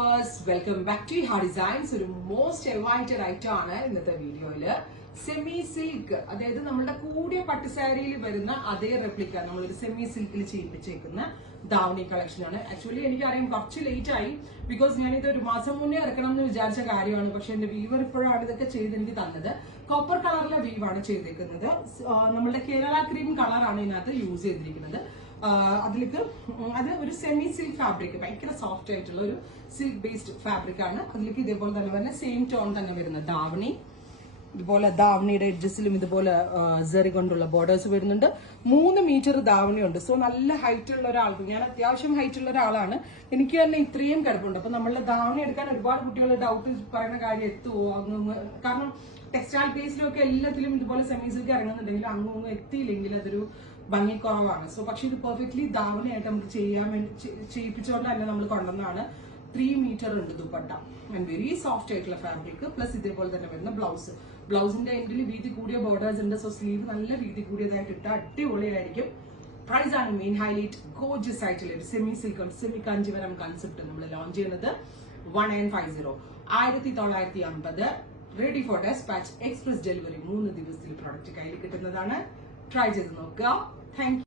Lovers welcome back to ഹാ designs. ഒരു most awaited item ആണ് ഇന്നത്തെ വീഡിയോയില്. സെമി സിൽക്ക്, അതായത് നമ്മുടെ കൂടിയ പട്ടുസാരിയിൽ വരുന്ന അതേ റെപ്ലിക്ക നമ്മളൊരു സെമി സിൽക്കിൽ ചെയ്യിപ്പിച്ചേക്കുന്ന ദാവണി കളക്ഷൻ ആണ്. ആക്ച്വലി എനിക്കറിയാം കുറച്ച് ലേറ്റ് ആയി, ബിക്കോസ് ഞാനിത് ഒരു മാസം മുന്നേ ഇറക്കണം എന്ന് വിചാരിച്ച കാര്യമാണ്. പക്ഷെ എന്റെ വീവർ ഇപ്പോഴാണ് ഇതൊക്കെ ചെയ്ത് എനിക്ക് തന്നത്. കോപ്പർ കളറിലെ വീവാണ് ചെയ്തേക്കുന്നത്. നമ്മുടെ കേരള ക്രീം കളറാണ് ഇതിനകത്ത് യൂസ് ചെയ്തിരിക്കുന്നത്. അതിലേക്ക് അത് ഒരു സെമി സിൽക്ക് ഫാബ്രിക്, ഭയങ്കര സോഫ്റ്റ് ആയിട്ടുള്ള ഒരു സിൽക്ക് ബേസ്ഡ് ഫാബ്രിക് ആണ്. അതിലേക്ക് ഇതേപോലെ തന്നെ വരുന്ന സെയിം ടോൺ തന്നെ വരുന്ന ദാവണി, ഇതുപോലെ ദാവണിയുടെ എഡ്ജസിലും ഇതുപോലെ സെറി കൊണ്ടുള്ള ബോർഡേഴ്സ് വരുന്നുണ്ട്. 3 മീറ്റർ ദാവണി ഉണ്ട്. സോ നല്ല ഹൈറ്റ് ഉള്ള ഒരാൾക്ക്, ഞാൻ അത്യാവശ്യം ഹൈറ്റ് ഉള്ള ഒരാളാണ്, എനിക്ക് തന്നെ ഇത്രയും കിടപ്പുണ്ട്. അപ്പൊ നമ്മളുടെ ദാവണി എടുക്കാൻ ഒരുപാട് കുട്ടികൾ ഡൗട്ട് പറയുന്ന കാര്യം എത്തുമോ അങ്ങ്, കാരണം ടെക്സ്റ്റൈൽ ബേസിലൊക്കെ എല്ലാത്തിലും ഇതുപോലെ സെമി സിൽക്ക് ഇറങ്ങുന്നുണ്ടെങ്കിൽ അങ്ങ് എത്തിയില്ലെങ്കിൽ അതൊരു ഭംഗി കുറവാണ്. സോ പക്ഷെ ഇത് പെർഫെക്റ്റ്ലി ദാവണയായിട്ട് നമുക്ക് ചെയ്യാൻ വേണ്ടി ചെയ്യിപ്പിച്ചുകൊണ്ട് തന്നെ നമ്മൾ കൊണ്ടുവന്നാണ്. 3 മീറ്റർ ഉണ്ട് ദുപ്പട്ട ആൻഡ് വെരി സോഫ്റ്റ് ആയിട്ടുള്ള ഫാബ്രിക്. പ്ലസ് ഇതേപോലെ തന്നെ വരുന്ന ബ്ലൗസിന്റെ എൻഡിൽ വീതി കൂടിയ ബോർഡേഴ്സ് ഉണ്ട്. സോ സ്ലീവ് നല്ല വീതി കൂടിയതായിട്ട് ഇട്ട അടിപൊളിയായിരിക്കും. പ്രൈസ് ആണ് മെയിൻ ഹൈലൈറ്റ്. ഗോർജിയസ് ആയിട്ടുള്ള ഒരു semi silk semi Kanchivaram concept നമ്മൾ ലോഞ്ച് ചെയ്യുന്നത് 1950 1950 ready for despatch, express delivery. 3 ദിവസത്തിൽ പ്രോഡക്റ്റ് കയ്യിൽ കിട്ടുന്നതാണ്. ട്രൈ ചെയ്ത് നോക്കുക. Thank U.